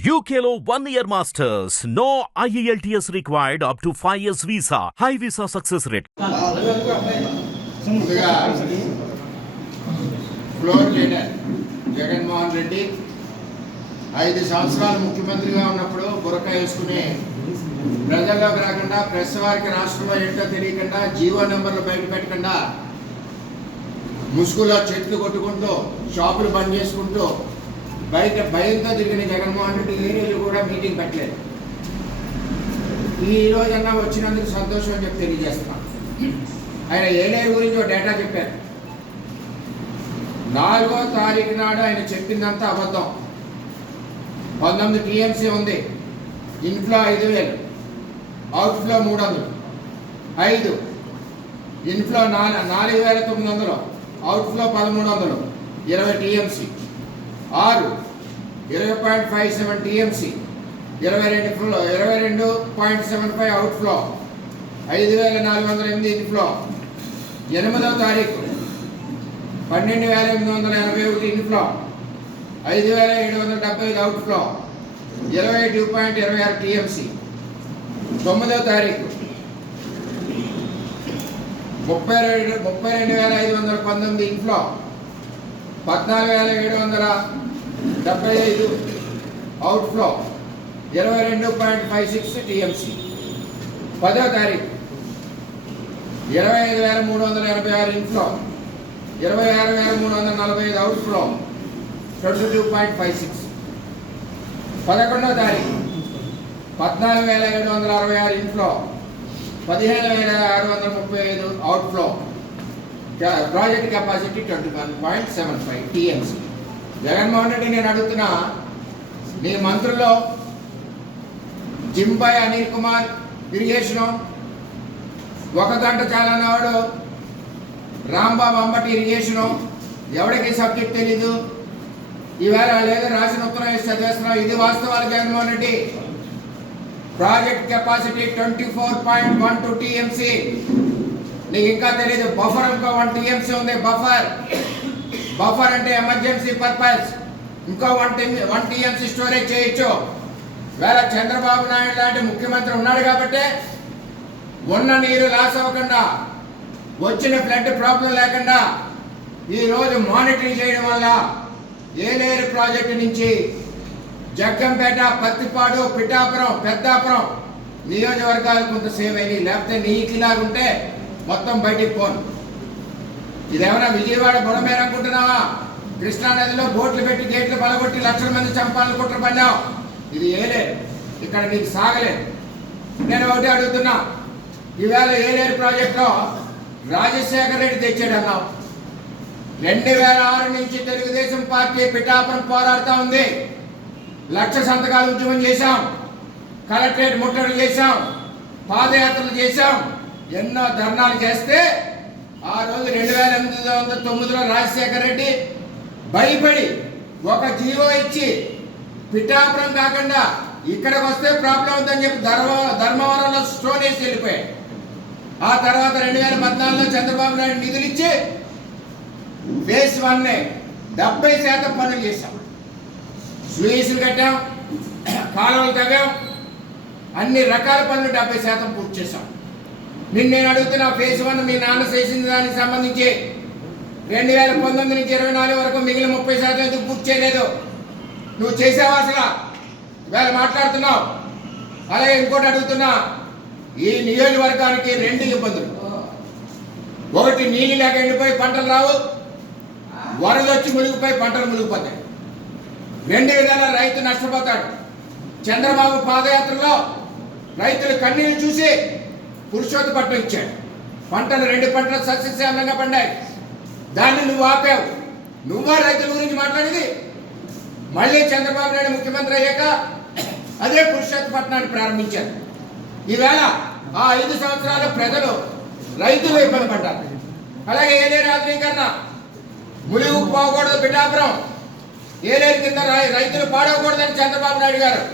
యూకేలో one year masters no IELTS required up to five years visa high visa success rate floor leader Jaganmohan Reddy ఐదు సంవత్సరాలు ముఖ్యమంత్రిగా ఉన్నప్పుడు బురక వేసుకుని ప్రజల్లోకి రాకుండా ప్రెస్ వారికి రాష్ట్రంలో ఏంటో తెలియకుండా జీవో నెంబర్లు బయట పెట్టకుండా ముసుగులో చెట్లు కొట్టుకుంటూ షాపులు బంద్ చేసుకుంటూ బయట భయంతో తిరిగిన జగన్మోహన్ రెడ్డి ఈ రోజు కూడా మీటింగ్ పెట్టలేదు. ఈ రోజన్నా వచ్చినందుకు సంతోషం అని చెప్పి తెలియజేస్తున్నాం. ఆయన ఏలేరు గురించి ఒక డేటా చెప్పారు. నాలుగో తారీఖు నాడు ఆయన చెప్పిందంతా అబద్ధం. పంతొమ్మిది టీఎంసీ ఉంది. ఇన్ఫ్లో ఐదు వేలు. అవుట్ఫ్లో మూడు వందలు. ఐదు. ఇన్ఫ్లో నాలుగు నాలుగు వేల తొమ్మిది వందలు. అవుట్ఫ్లో పదమూడు వందలు. ఇరవై టీఎంసీ. ఆరు. ఇరవై పాయింట్ ఫైవ్ సెవెన్ టీఎంసీ. ఇరవై రెండు ఫ్లో ఇరవై రెండు point seven five out flow. ఐదు వేల నాలుగు వందల ఎనిమిది ఇన్ఫ్లో ఎనిమిదవ తారీఖు. పన్నెండు వేల ఎనిమిది వందల ఎనభై ఒకటి ఇన్ఫ్లో ఐదు వేల ఏడు వందల డెబ్బై ఐదు అవుట్ ఫ్లో. ఇరవై టూ పాయింట్ ఇరవై ఆరు టీఎంసీ. తొమ్మిదవ తారీఖు. ముప్పై రెండు ముప్పై రెండు వేల ఐదు వందల పంతొమ్మిది ఇన్ఫ్లో పద్నాలుగు వేల ఏడు వందల డెబ్బై ఐదు అవుట్ఫ్లో ఇరవై రెండు పాయింట్ ఫైవ్ సిక్స్ టీఎంసీ పదో తారీఖు ఇరవై ఐదు వేల మూడు వందల ఎనభై ఆరు ఇన్ఫ్లో ఇరవై ఆరు వేల మూడు వందల నలభై ఐదు outflow twenty two point five six. పదకొండవ తారీఖు పద్నాలుగు వేల ఏడు వందల అరవై ఆరు ఇన్ఫ్లో పదిహేను వేల ఆరు వందల ముప్పై ఐదు outflow project capacity twenty one point seven five TMC. Jaganmohan Reddy నేను అడుగుతున్నా నీ మంత్రుల్లో జింబాయ్ అనిల్ కుమార్ ఇరిగేషను ఒక గంట చాలన్నవాడు రాంబాబు అంబటి ఇరిగేషను ఎవరికి సబ్జెక్ట్ తెలీదు? ఈవేళ లేదు రాసిన ఉత్తరం వేసి చదివేస్తున్నాం ఇది వాస్తవాలు Jaganmohan Reddy. Project capacity twenty four point one two TMC. నీకు ఇంకా తెలియదు బఫర్ ఇంకో వన్ టీఎంసీ ఉంది బఫర్ బఫర్ అంటే ఎమర్జెన్సీ పర్పస్ ఇంకో one T one TMC storage చేయొచ్చు. వేళ చంద్రబాబు నాయుడు లాంటి ముఖ్యమంత్రి ఉన్నాడు కాబట్టి ఉన్న నీరు లాస్ అవ్వకుండా వచ్చిన ఫ్లడ్ ప్రాబ్లం లేకుండా ఈరోజు మానిటరింగ్ చేయడం వల్ల ఏలేరు ప్రాజెక్టు నుంచి జగ్గంపేట పత్తిపాడు పిఠాపురం పెద్దాపురం నియోజకవర్గాలు కొంత సేవ్ అయినాయి. లేకపోతే నీకిలాగుంటే మొత్తం బయటికి పోను. ఇదేమైనా విజయవాడ బుడమేర అనుకుంటున్నావా? కృష్ణానదిలో బోట్లు పెట్టి గేట్లు పలగొట్టి లక్షల మంది చంపాలనుకుంటున్న పడ్డావు. ఇది ఏలే. ఇక్కడ నీకు సాగలేదు. నేను ఒకటి అడుగుతున్నా. ఈవేళ ఏలేరు ప్రాజెక్టులో రాజశేఖర రెడ్డి తెచ్చాడు అన్నావు రెండు వేల ఆరు నుంచి తెలుగుదేశం పార్టీ పిఠాపురం పోరాడుతూ ఉంది. లక్ష సంతకాలు ఉద్యమం చేశాం. కలెక్టరేట్ ముట్టడి చేశాం. పాదయాత్రలు చేశాం. ఎన్నో ధర్నాలు చేస్తే ఆ రోజు రెండు వేల ఎనిమిది వందల తొమ్మిదిలో రాజశేఖర రెడ్డి భయపడి ఒక జీవో ఇచ్చి పిఠాపురం కాకుండా ఇక్కడికి వస్తే ప్రాబ్లం ఉందని చెప్పి ధర్మ ధర్మవరంలో స్టోన్ వేసి వెళ్ళిపోయాయి ఆ తర్వాత రెండు వేల పద్నాలుగులో చంద్రబాబు నాయుడు నిధులు ఇచ్చి ఫేస్ వన్ డెబ్బై శాతం పనులు చేశాం. స్లూయిస్లు కట్టాం కాలువలు తవ్వాం అన్ని రకాల పనులు డెబ్బై శాతం పూర్తి చేశాం. నిన్న నేను అడుగుతున్నా ఫేజ్ వన్ మీ నాన్న చేసిన దానికి సంబంధించి రెండు వేల పంతొమ్మిది నుంచి ఇరవై నాలుగు వరకు మిగిలిన ముప్పై శాతం ఎందుకు పూర్తి చేయలేదు? నువ్వు చేసావా అసలు? ఇవాళ మాట్లాడుతున్నావు. అలాగే ఇంకోటి అడుగుతున్నా. ఈ నియోజకవర్గానికి రెండు ఇబ్బందులు. ఒకటి నీళ్ళు లేక ఎండిపోయి పంటలు రావు. వరద వచ్చి మునిగిపోయి పంటలు మునిగిపోతాయి. రెండు విధాల రైతు నష్టపోతాడు. చంద్రబాబు పాదయాత్రలో రైతులు కన్నీళ్ళు చూసి పురుషోత్పట్నం ఇచ్చాడు. పంటలు రెండు పంటలు సస్యశ్యామలంగా పండాయి. దాన్ని నువ్వు ఆపావు. నువ్వా రైతుల గురించి మాట్లాడేది? మళ్ళీ చంద్రబాబు నాయుడు ముఖ్యమంత్రి అయ్యాక అదే పురుషోత్పట్నాన్ని ప్రారంభించారు. ఈవేళ ఆ ఐదు సంవత్సరాల ప్రజలు రైతులు ఇబ్బంది పడ్డారు. అలాగే ఏలే రాత్రీకరణ ములిగు పోకూడదు పిఠాపురం. ఏలేరు కింద రై- రైతులు పాడవకూడదని చంద్రబాబు నాయుడు గారు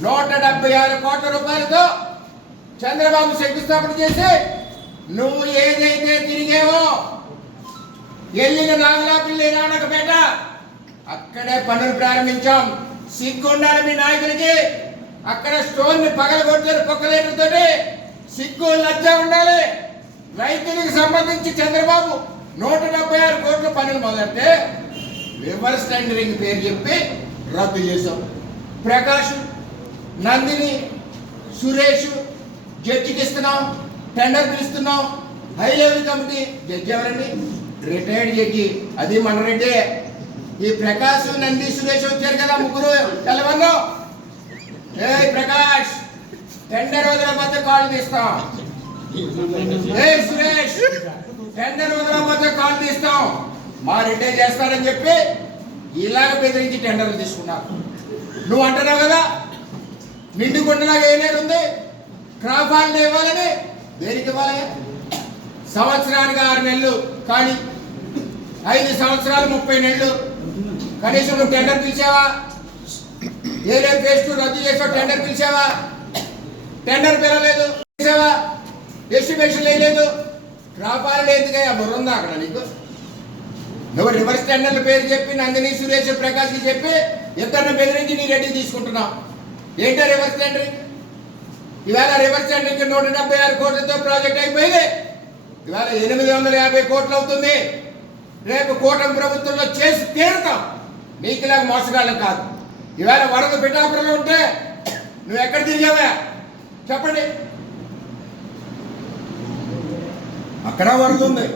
నూట డెబ్బై ఆరు కోట్ల రూపాయలతో చంద్రబాబు శంకుస్థాపన చేసి నువ్వు ఏదైతే తిరిగేవో వెళ్ళిన నాగలాపిల్లి నానకపేట అక్కడే పనులు ప్రారంభించాం. సిగ్గుండాలి మీ నాయకుడికి అక్కడ స్టోన్ని పగలగొట్టారు పొక్కలేటతో సిగ్గు లజ్జ ఉండాలి. రైతులకు సంబంధించి చంద్రబాబు నూట డెబ్బై ఆరు కోట్ల పనులు మొదలెడితే రివర్స్ టెండరింగ్ పేరు చెప్పి రద్దు చేశాం. ప్రకాష్ నందిని సురేష్ జడ్జికి ఇస్తున్నాం టెండర్ పిలుస్తున్నాం హై లెవెల్ కమిటీ జడ్జి ఎవరండి? రిటైర్డ్ జడ్జి అది మన రెడ్డే. ఈ ప్రకాష్ నంది సురేష్ వచ్చారు కదా ముగ్గురు. తెలవను ఏ ప్రకాష్ టెండర్ వదలకపోతే కాల్ తీస్తాం. ఏ సురేష్ టెండర్ వదలకపోతే కాల్ తీస్తాం. మా రెడ్డే చేస్తారని చెప్పి ఇలాగ బెదిరించి టెండర్లు తీసుకున్నారు. నువ్వు అంటున్నావు కదా? నిండు కొండలాగా ఏలేరు ఉంది క్రాప్ హాలిడే ఇవ్వాలని? దేనికి ఇవ్వాలి సంవత్సరానికి ఆరు నెలలు కానీ ఐదు సంవత్సరాలు ముప్పై నెలలు. కనీసం నువ్వు టెండర్ పిలిచావా? ఏదేం పేస్ట్ రద్దు చేసావు టెండర్ పిలిచావా? టెండర్ పిలవలేదు పిలిచావా ఎస్టిమేషన్ లేదు క్రాప్ లేదుగా ఎందుకయ్యా? బుర్ర ఉందా అక్కడ నీకు? నువ్వు రివర్స్ టెండర్ల పేరు చెప్పి నందిని సురేష్ ప్రకాష్కి చెప్పి ఇద్దరిని బెదిరించి నీ రెడ్డి తీసుకుంటున్నావు. ఏంటో రివర్స్ టెండరింగ్? ఇవాళ రివర్స్ నుంచి నూట డెబ్బై ఆరు కోట్లతో ప్రాజెక్ట్ అయిపోయింది. ఇవాళ ఎనిమిది వందల యాభై కోట్లు అవుతుంది. రేపు కూటమి ప్రభుత్వంలో చేసి తీరుతాం. నీకు ఇలాగ మోసగాళ్ళం కాదు. ఇవాళ వరద పిఠాపురంలో ఉంటే నువ్వు ఎక్కడ తిరిగావా? చెప్పండి. అక్కడ వరద ఉంది.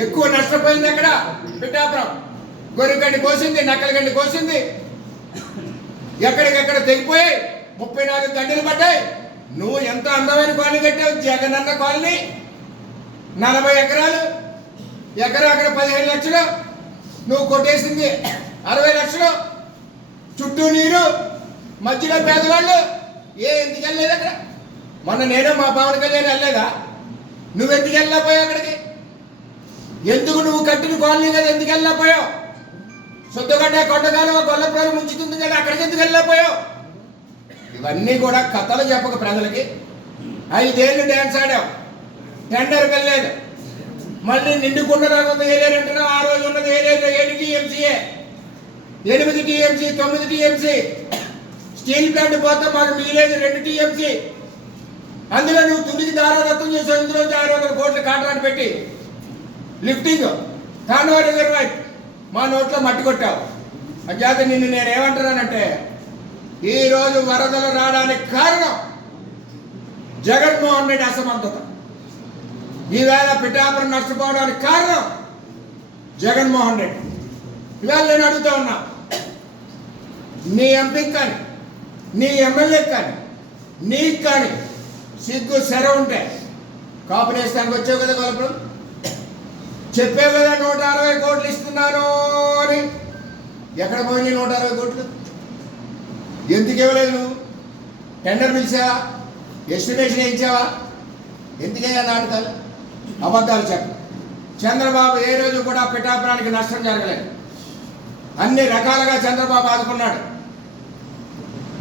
ఎక్కువ నష్టపోయింది అక్కడ పిఠాపురం. గొర్రెగడ్డి కోసింది నక్కలగడ్డి కోసింది. ఎక్కడికెక్కడ తెగిపోయి ముప్పై నాలుగు గంటలు పడ్డాయి. నువ్వు ఎంత అందమైన కాలనీ కట్టావు? జగనన్న కాలనీ. నలభై ఎకరాలు. ఎకరా అక్కడ పదిహేను లక్షలు. నువ్వు కొట్టేసింది అరవై లక్షలు. చుట్టూ నీరు మధ్యలో పేదవాళ్ళు. ఏ ఎందుకు వెళ్ళలేదు అక్కడ? మొన్న నేను మా పవన్ కళ్యాణ్ వెళ్ళలేదా? నువ్వు ఎందుకు వెళ్ళకపోయావు అక్కడికి? ఎందుకు నువ్వు కట్టిన కాలనీ కదా ఎందుకు వెళ్ళకపోయావు సొద్దుగడ్డ కొండగాలం గొల్లపురం ముంచుతుంది కదా అక్కడికి ఎందుకు వెళ్ళకపోయావు ఇవన్నీ కూడా కథలు చెప్పక ప్రజలకి. ఐదేళ్ళు డ్యాన్స్ ఆడావు టెండర్ వెళ్ళలేదు మళ్ళీ నిండుకున్న రాకుండా ఏలేరంటున్నావు ఆ రోజు ఉన్నది ఏలేదు ఏడు టీఎంసీఏ ఎనిమిది టీఎంసీ తొమ్మిది టీఎంసీ. స్టీల్ ప్లాంట్ పోతే మాకు మిగిలేదు రెండు టీఎంసీ. అందులో నువ్వు తుదికి దారాదత్తం చేసావు. ఇందులో ఆరు వందల కోట్లు కాంట్రాక్ట్ పెట్టి. లిఫ్టింగ్. కాన్వా రిజర్వాయర్. మా నోట్లో మట్టి కొట్టావు. అజ్ఞాత నిన్ను నేను ఏమంటున్నానంటే ఈరోజు వరదలు రావడానికి కారణం జగన్మోహన్ రెడ్డి అసమర్థత. ఈవేళ పిఠాపురం నష్టపోవడానికి కారణం జగన్మోహన్ రెడ్డి. ఇవాళ నేను అడుగుతా ఉన్నా నీ ఎంపీకి కానీ నీ ఎమ్మెల్యే కానీ నీకు కానీ సిగ్గు సెర ఉంటే కాపులేస్తానికి వచ్చావు కదా గొలపడం చెప్పావు కదా నూట అరవై కోట్లు ఇస్తున్నాను అని. ఎక్కడ పోయినాయి నూట అరవై కోట్లు? ఎందుకు ఇవ్వలేదు? నువ్వు టెండర్ పిలిచావా ఎస్టిమేషన్ వేయించావా? ఎందుకయ్యా నాటకాలు? అబద్ధాలు చెప్పు. చంద్రబాబు ఏ రోజు కూడా పిఠాపురానికి నష్టం జరగలేదు. అన్ని రకాలుగా చంద్రబాబు ఆదుకున్నాడు.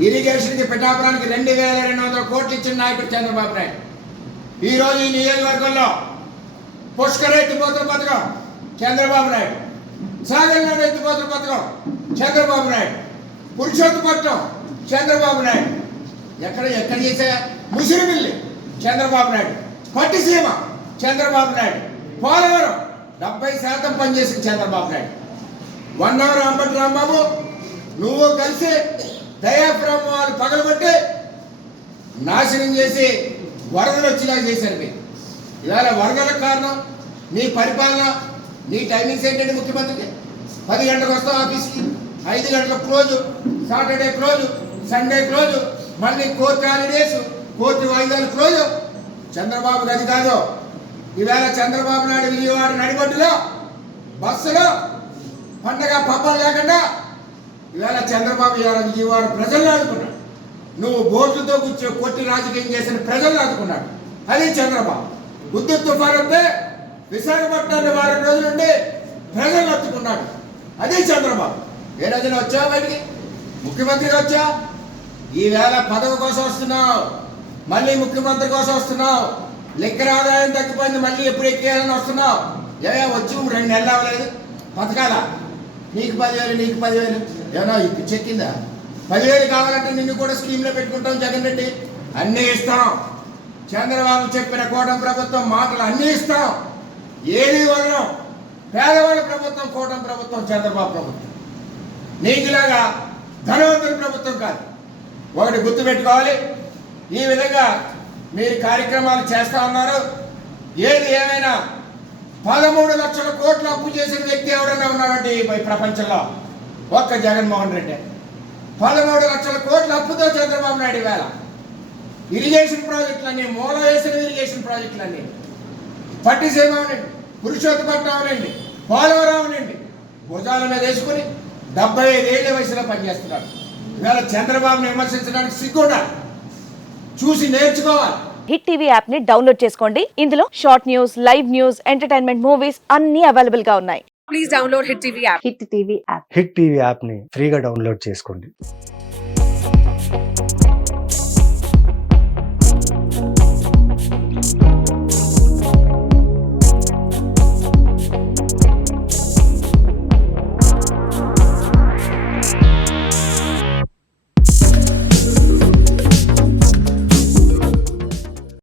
ఇరిగేషన్కి పిఠాపురానికి రెండు వేల రెండు వందల కోట్లు ఇచ్చిన నాయకుడు చంద్రబాబు నాయుడు. ఈ ఈ నియోజకవర్గంలో పుష్కర ఎత్తిపోతుల పథకం చంద్రబాబు నాయుడు. సాగర్ ఎత్తిపోతుల పథకం చంద్రబాబు నాయుడు. పురుషోత్తపట్నం చంద్రబాబు నాయుడు. ఎక్కడ ఎక్కడ చేశా? ముసిరిమిల్లి చంద్రబాబు నాయుడు. పట్టిసీమ చంద్రబాబు నాయుడు. పోలవరం. డెబ్బై శాతం పనిచేసింది చంద్రబాబు నాయుడు. వన్ అవర్ అంబటి రాంబాబు నువ్వు కలిసి దయాపురం వాళ్ళు పగలబట్టి నాశనం చేసి వరదలు వచ్చేలా చేశారు మీరు. ఇవాళ వరదలకు కారణం నీ పరిపాలన నీ టైమింగ్స్ ఏంటంటే ముఖ్యమంత్రికి? పది గంటలకు వస్తాం ఆఫీస్కి ఐదు గంటలకు close Saturday close. Sunday close మళ్ళీ కోర్టు హాలిడేస్ కోర్టు వాయిదాలు క్లోజ్ చంద్రబాబు గది కాదు. ఈవేళ చంద్రబాబు నాయుడు విజయవాడ నడిబొడ్డులో బస్సులో పండగ పబ్బాలు లేకుండా ఈవేళ చంద్రబాబు ఇవాళ విజయవాడ ప్రజలను ఆదుకున్నాడు. నువ్వు బోర్డుతో కూర్చో కొట్టి రాజకీయం చేసిన ప్రజలు ఆదుకున్నాడు. అది చంద్రబాబు. బుద్ధి తుఫాన్ వస్తే విశాఖపట్నాన్ని వారం రోజుల నుండి ప్రజలు అత్తుకున్నాడు అదే చంద్రబాబు. ఏ రోజున వచ్చావు బయటికి? ముఖ్యమంత్రిగా వచ్చా? ఈవేళ పదవి కోసం వస్తున్నావు. మళ్ళీ ముఖ్యమంత్రి కోసం వస్తున్నావు. లెక్కర ఆదాయం తగ్గిపోయింది మళ్ళీ ఎప్పుడు ఎక్కేయాలని వస్తున్నావు. ఏ వచ్చి రెండు నెలలు అవ్వలేదు. పథకాల నీకు పదివేలు నీకు పదివేలు. ఏమన్నా ఇప్పుడు చెక్కిందా పదివేలు కావాలంటే నిన్ను కూడా స్కీమ్లో పెట్టుకుంటాం జగన్ రెడ్డి. అన్నీ ఇస్తాం. చంద్రబాబు చెప్పిన కూటమి ప్రభుత్వం మాటలు అన్నీ ఇస్తాం. ఏది వదలం? పేదవాళ్ళ ప్రభుత్వం కూటమి ప్రభుత్వం చంద్రబాబు ప్రభుత్వం. నీకులాగా ధనవంతుల ప్రభుత్వం కాదు. ఒకటి గుర్తుపెట్టుకోవాలి. ఈ విధంగా మీరు కార్యక్రమాలు చేస్తా ఉన్నారు. ఏది ఏమైనా పదమూడు లక్షల కోట్ల అప్పు చేసిన వ్యక్తి ఎవరైనా ఉన్నారండి ఈ ప్రపంచంలో? ఒక్క జగన్మోహన్ రెడ్డి. పదమూడు లక్షల కోట్ల అప్పుతో చంద్రబాబు నాయుడు వేళ ఇరిగేషన్ ప్రాజెక్టులన్నీ మూల వేసిన ఇరిగేషన్ ప్రాజెక్టులన్నీ. పట్టిసీమ అవనండి పురుషోత్తపట్నం అవనండి పోలవరం అవనండి భుజాల మీద వేసుకుని డెబ్బై ఐదేళ్ళ వయసులో పనిచేస్తున్నాడు ఇవాళ చంద్రబాబును విమర్శించడానికి సిగ్గుండాలి చూసి నేర్చుకోవాలి. హిట్ టీవీ యాప్ని డౌన్లోడ్ చేసుకోండి. ఇందులో short news live news entertainment movies అన్ని అవైలబుల్గా ఉన్నాయి. Please download hit TV app. Hit TV app. Hit TV యాప్ని ఫ్రీగా డౌన్లోడ్ చేసుకోండి.